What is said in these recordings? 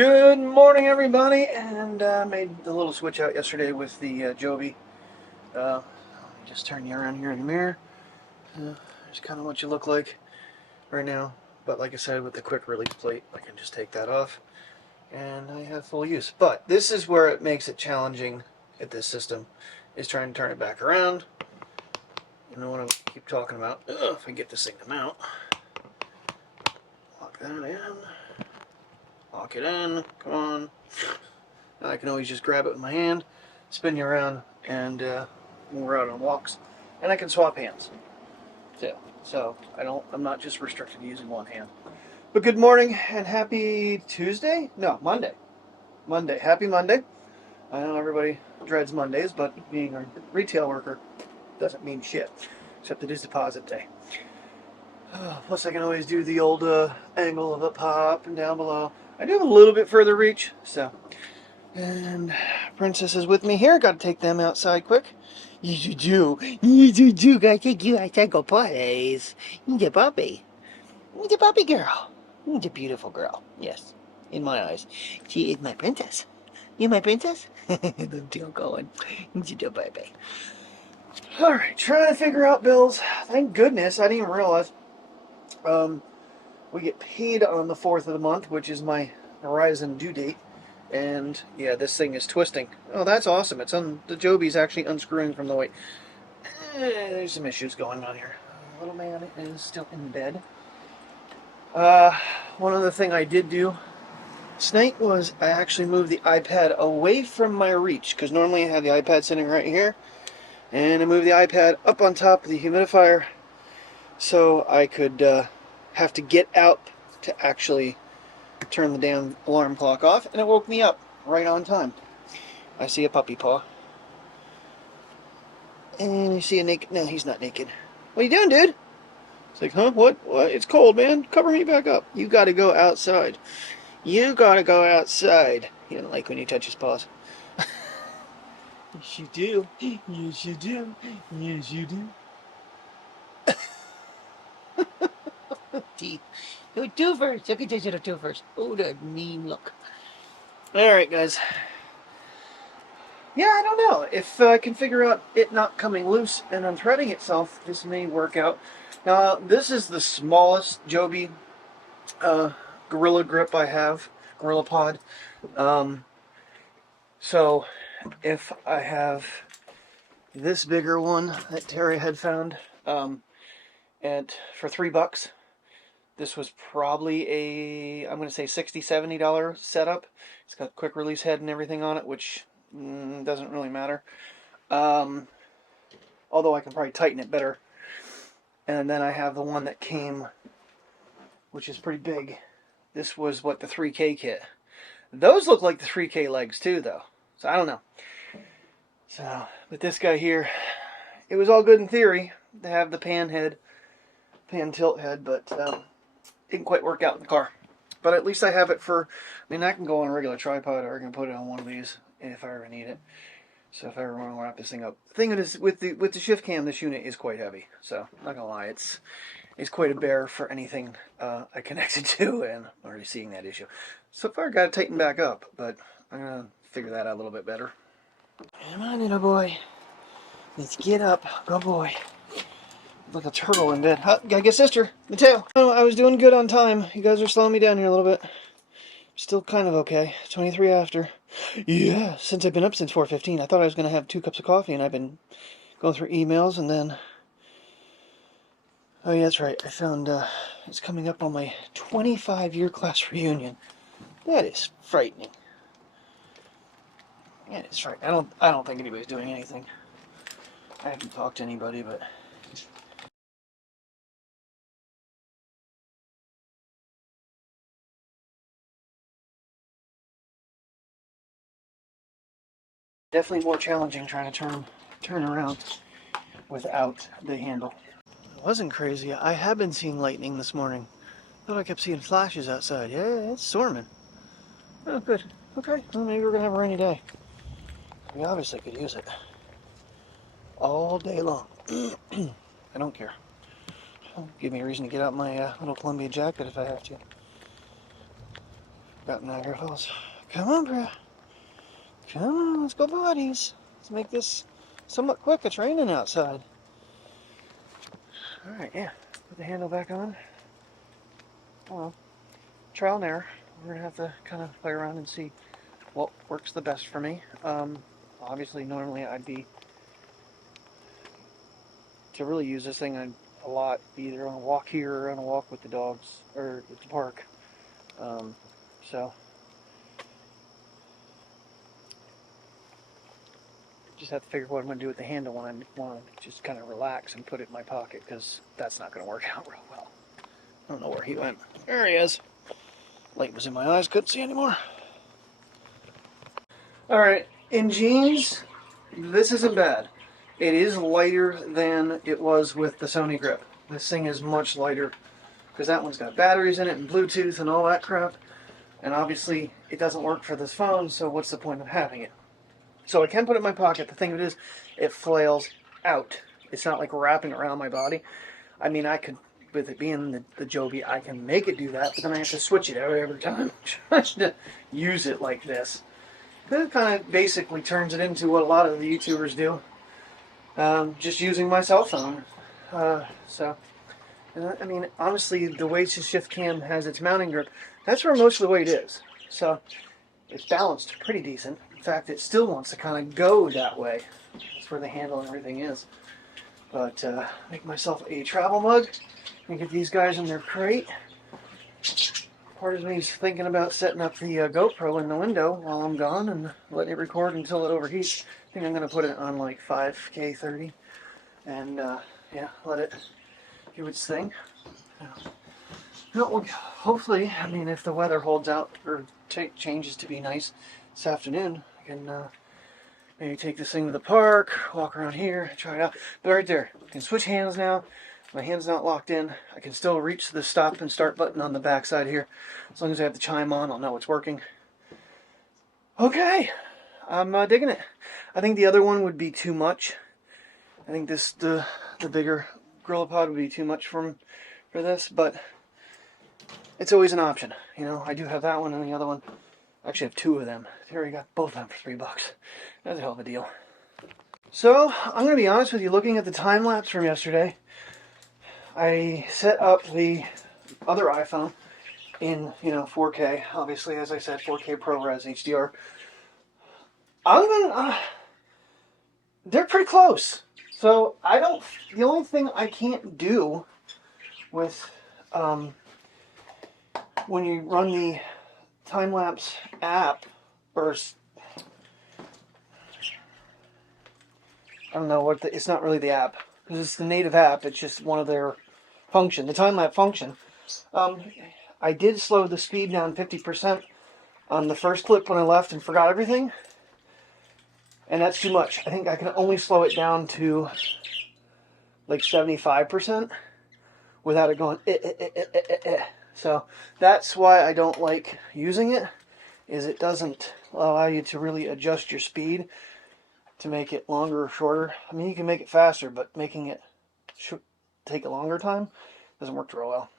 Good morning, everybody, and made the little switch out yesterday with the Joby. Just turn you around here in the mirror. There's kind of what you look like right now, but like I said, with the quick release plate, I can just take that off, and I have full use. But this is where it makes it challenging at this system, is trying to turn it back around. You know what I keep talking about. If I get this thing to mount, lock that in. Lock it in, come on. I can always just grab it with my hand, spin you around, and when we're out on walks. And I can swap hands too. So I'm not just restricted to using one hand. But good morning and happy Tuesday? No, Monday. Monday. Happy Monday. I know everybody dreads Mondays, but being a retail worker doesn't mean shit. Except it is deposit day. Plus I can always do the old angle of up hop and down below. I do have a little bit further reach, so. And Princess is with me here. Got to take them outside quick. You do. Gotta take you outside, go parties. You're a puppy. You're a puppy girl. You're a beautiful girl. Yes, in my eyes. She is my princess. You my princess? The deal going. You're a baby. Alright, trying to figure out bills. Thank goodness, I didn't even realize. We get paid on the 4th of the month, which is my Verizon due date. And yeah, this thing is twisting. Oh, that's awesome. It's on the Joby's actually unscrewing from the weight. There's some issues going on here. Little man is still in bed. One other thing I did do tonight was I actually moved the iPad away from my reach, because normally I have the iPad sitting right here, and I moved the iPad up on top of the humidifier so I could have to get out to actually turn the damn alarm clock off, and it woke me up right on time. I see a puppy paw. And I see a naked... No, he's not naked. What are you doing, dude? It's like, huh? What? It's cold, man. Cover me back up. You gotta go outside. You gotta go outside. He doesn't like when you touch his paws. Yes, you do. Yes, you do. Yes, you do. Teeth. Two first. Look at this little two first. Oh, that mean look. Alright, guys. Yeah, I don't know. If I can figure out it not coming loose and unthreading itself, this may work out. Now, this is the smallest Joby Gorilla Grip I have. Gorilla Pod. So, if I have this bigger one that Terry had found for $3, this was probably I'm going to say $60, $70 setup. It's got quick release head and everything on it, which doesn't really matter. Although I can probably tighten it better. And then I have the one that came, which is pretty big. This was the 3K kit. Those look like the 3K legs too, though. So I don't know. So, but this guy here, it was all good in theory to have the pan tilt head, but didn't quite work out in the car. But at least I have it for, I mean, I can go on a regular tripod, or I can put it on one of these if I ever need it. So if I ever want to wrap this thing up. The thing is, with the ShiftCam, this unit is quite heavy. So, not gonna lie, it's quite a bear for anything I connect it to, and I'm already seeing that issue. So far, I got to tighten back up, but I'm gonna figure that out a little bit better. Come on, little boy. Let's get up. Good boy. Like a turtle in bed. Gotta get sister. Mateo. Oh, I was doing good on time. You guys are slowing me down here a little bit. Still kind of okay. 23 after. Yeah, since I've been up since 4:15. I thought I was going to have 2 cups of coffee, and I've been going through emails, and then... Oh, yeah, that's right. I found it's coming up on my 25-year class reunion. That is frightening. Yeah, it's frightening. I don't think anybody's doing anything. I haven't talked to anybody, but... Definitely more challenging trying to turn around without the handle. It wasn't crazy. I have been seeing lightning this morning. Thought I kept seeing flashes outside. Yeah, it's storming. Oh, good. Okay, well, maybe we're gonna have a rainy day. We obviously could use it all day long. I don't care. Give me a reason to get out my little Columbia jacket if I have to. Got Niagara Falls. Come on, bro. Come on, let's go buddies. Let's make this somewhat quick. It's raining outside. Alright, yeah. Put the handle back on. Well, trial and error. We're going to have to kind of play around and see what works the best for me. Obviously, normally I'd be... To really use this thing a lot, either on a walk here or on a walk with the dogs, or at the park. So... Just have to figure what I'm going to do with the handle when I want to just kind of relax and put it in my pocket, because that's not going to work out real well. I don't know where he went. There he is. Light was in my eyes, couldn't see anymore. Alright, in jeans, this isn't bad. It is lighter than it was with the Sony Grip. This thing is much lighter, because that one's got batteries in it and Bluetooth and all that crap. And obviously, it doesn't work for this phone, so what's the point of having it? So I can put it in my pocket. The thing of it is, it flails out. It's not like wrapping around my body. I mean, I could, with it being the Joby, I can make it do that, but then I have to switch it out every time. Trying to use it like this. It kind of basically turns it into what a lot of the YouTubers do. Just using my cell phone. I mean, honestly, the way ShiftCam has its mounting grip, that's where most of the weight is. So, it's balanced pretty decent. In fact, it still wants to kind of go that way. That's where the handle and everything is. But, make myself a travel mug and get these guys in their crate. Part of me is thinking about setting up the GoPro in the window while I'm gone and letting it record until it overheats. I think I'm going to put it on like 5K 30 and, yeah, let it do its thing. Well, hopefully, I mean, if the weather holds out or changes to be nice this afternoon, I can maybe take this thing to the park, walk around here, try it out. But right there, I can switch hands now. My hand's not locked in. I can still reach the stop and start button on the back side here. As long as I have the chime on, I'll know it's working. Okay, I'm digging it. I think the other one would be too much. I think the bigger GorillaPod would be too much for this, but it's always an option. You know, I do have that one and the other one. I actually have two of them. Here we got both of them for $3. That's a hell of a deal. So, I'm going to be honest with you, looking at the time lapse from yesterday, I set up the other iPhone in, 4K. Obviously, as I said, 4K ProRes HDR. They're pretty close. So, the only thing I can't do with, when you run the time-lapse app, or I don't know it's not really the app, because it's the native app, it's just one of their function, the time-lapse function. I did slow the speed down 50% on the first clip when I left and forgot everything, and that's too much. I think I can only slow it down to like 75% without it going So that's why I don't like using it, is it doesn't allow you to really adjust your speed to make it longer or shorter. I mean, you can make it faster, but making it take a longer time doesn't work real well.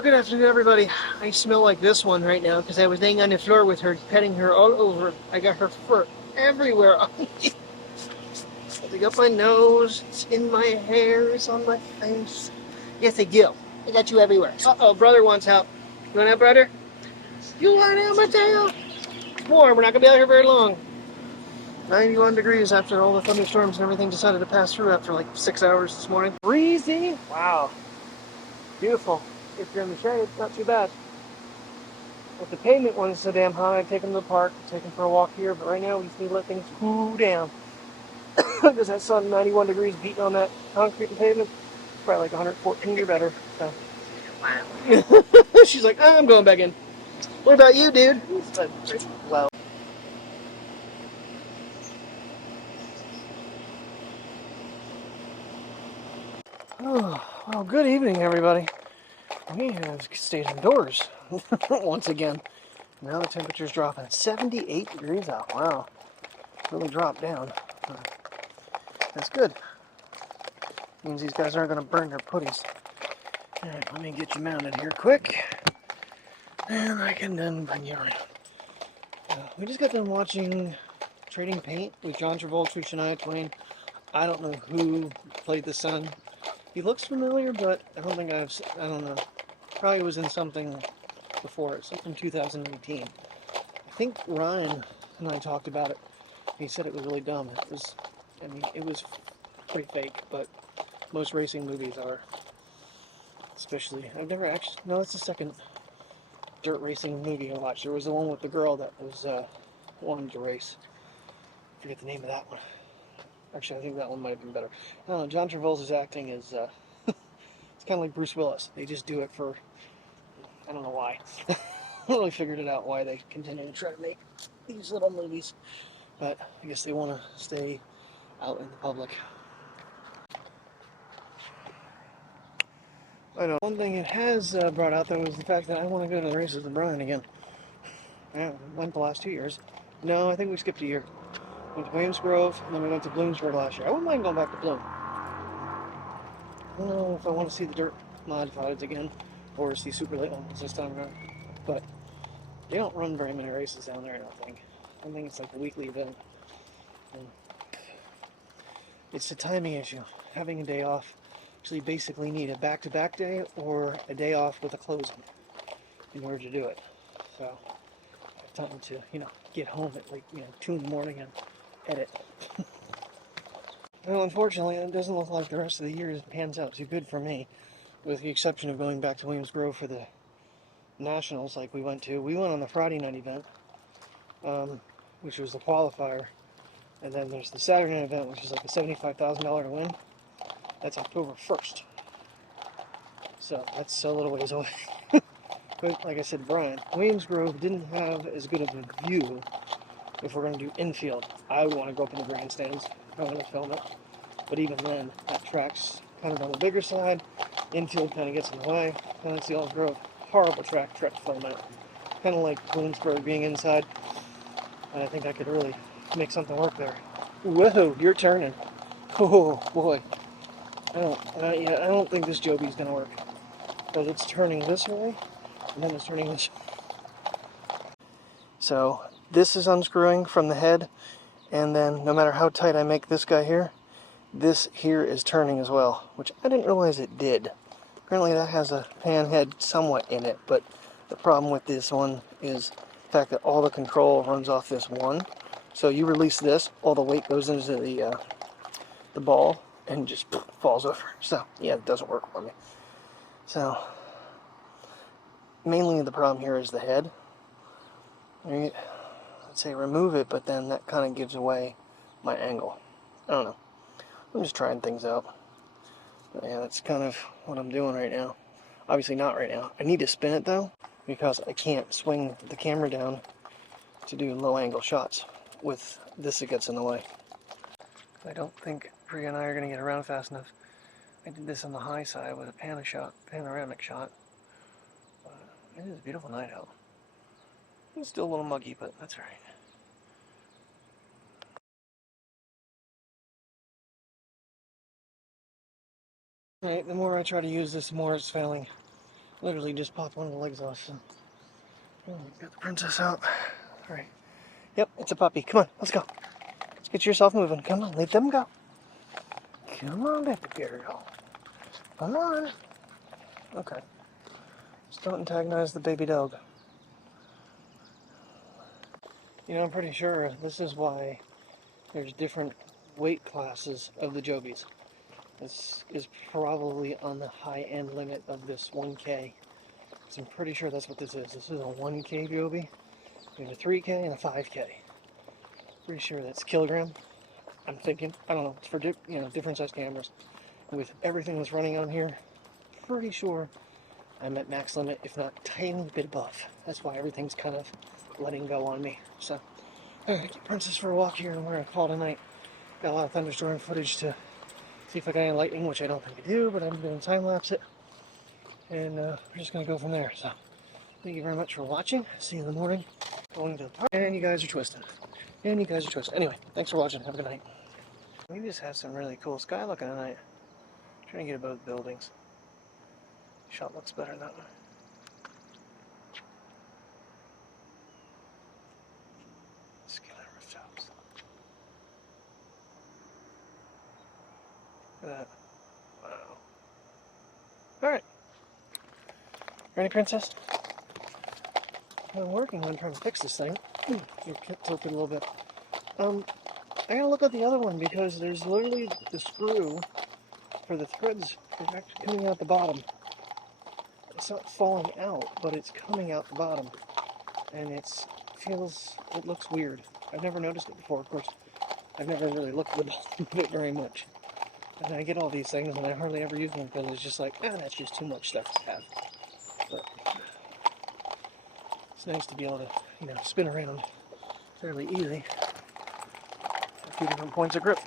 Well, good afternoon, everybody. I smell like this one right now because I was laying on the floor with her, petting her all over. I got her fur everywhere on me. It's up my nose, it's in my hair, it's on my face. Yes, I do. I got you everywhere. Uh-oh, brother wants out. You want out, brother? You want out, Mateo? It's warm. We're not going to be out here very long. 91 degrees after all the thunderstorms and everything decided to pass through after like 6 hours this morning. Breezy. Wow. Beautiful. If you're in the shade, it's not too bad. If the pavement wasn't so damn high, I'd take them to the park, take them for a walk here, but right now we just need to let things cool down. Because that sun, 91 degrees beating on that concrete and pavement, it's probably like 114 or better. So. Wow. She's like, I'm going back in. What about you, dude? Well. Oh, well, good evening, everybody. We have stayed indoors once again. Now the temperature's dropping. 78 degrees out. Wow. Really dropped down. That's good. Means these guys aren't going to burn their putties. Alright, let me get you mounted here quick. And I can then bring you around. We just got done watching Trading Paint with John Travolta, Shania Twain. I don't know who played the son. He looks familiar, but I don't think I don't know. Probably was in something before it, something 2018. I think Ryan and I talked about it. He said it was really dumb. It was pretty fake, but most racing movies are. Especially, I've never actually, no, it's the second dirt racing movie I watched. There was the one with the girl that was wanting to race. I forget the name of that one. Actually, I think that one might have been better. I don't know, John Travolta's acting is, it's kind of like Bruce Willis. They just do it for, I don't know why. I haven't really figured it out why they continue to try to make these little movies. But I guess they want to stay out in the public. I know. One thing it has brought out, though, is the fact that I want to go to the races with Brian again. Yeah, went the last 2 years. No, I think we skipped a year. Went to Williams Grove, and then we went to Bloomsburg last year. I wouldn't mind going back to Bloom. I don't know if I want to see the dirt modifieds again, or see super late ones this time around. But they don't run very many races down there, I don't think. I think it's like a weekly event. And it's a timing issue. Having a day off. So you basically need a back-to-back day or a day off with a closing in order to do it. So I have time to, get home at like, 2 in the morning and edit. Well, unfortunately, it doesn't look like the rest of the year pans out too good for me, with the exception of going back to Williams Grove for the Nationals like we went to. We went on the Friday night event, which was the qualifier, and then there's the Saturday night event, which is like a $75,000 to win. That's October 1st. So that's a little ways away. But like I said, Brian, Williams Grove didn't have as good of a view if we're going to do infield. I would want to go up in the grandstands. I want to film it. But even then, that track's kind of on the bigger side. Infield kind of gets in the way. And that's the Old Grove. Horrible track to film at. Kind of like Bloomsburg being inside. And I think I could really make something work there. Whoa, you're turning. Oh, boy. I don't think this Joby's going to work. But it's turning this way, and then it's turning this way. So, this is unscrewing from the head, and then no matter how tight I make this guy here, this here is turning as well, which I didn't realize it did. Apparently that has a pan head somewhat in it, but the problem with this one is the fact that all the control runs off this one. So you release this, all the weight goes into the ball, and just falls over. So, yeah, it doesn't work for me. So, mainly the problem here is the head. Right? I'd say remove it, but then that kind of gives away my angle. I don't know. I'm just trying things out. But yeah, that's kind of what I'm doing right now. Obviously not right now. I need to spin it though, because I can't swing the camera down to do low angle shots with this that gets in the way. I don't think Priya and I are going to get around fast enough. I did this on the high side with a panoramic shot. It is a beautiful night out. It's still a little muggy, but that's alright. Alright, the more I try to use this, the more it's failing. Literally just popped one of the legs off. So. Got the princess out. Alright. Yep, it's a puppy. Come on, let's go. Let's get yourself moving. Come on, let them go. Come on, baby girl. Come on. Okay. Just don't antagonize the baby dog. You know, I'm pretty sure this is why there's different weight classes of the Jobies. This is probably on the high-end limit of this 1K. So I'm pretty sure that's what this is. This is a 1K Joby. There's a 3K and a 5K. Pretty sure that's kilogram. I'm thinking, I don't know, it's for different size cameras. With everything that's running on here, pretty sure I'm at max limit, if not a tiny bit above. That's why everything's kind of letting go on me. So, alright, get Princess for a walk here and we're going to call tonight. Got a lot of thunderstorm footage to see if I got any lightning, which I don't think I do, but I'm going to time-lapse it. And we're just going to go from there. So, thank you very much for watching. See you in the morning. Going to the park. And you guys are twisting. Anyway, thanks for watching. Have a good night. We just have some really cool sky looking tonight. Trying to get above the buildings. Shot looks better that way. Sky rooftops. Look at that. Wow. Alright. Ready, Princess? I'm working on trying to fix this thing. You're tilted a little bit. I gotta look at the other one because there's literally the screw for the threads actually coming out the bottom. It's not falling out, but it's coming out the bottom. And it looks weird. I've never noticed it before, of course. I've never really looked at the bottom of it very much. And I get all these things and I hardly ever use them because it's just like, that's just too much stuff to have. But it's nice to be able to, spin around fairly easy. A few different points of grip.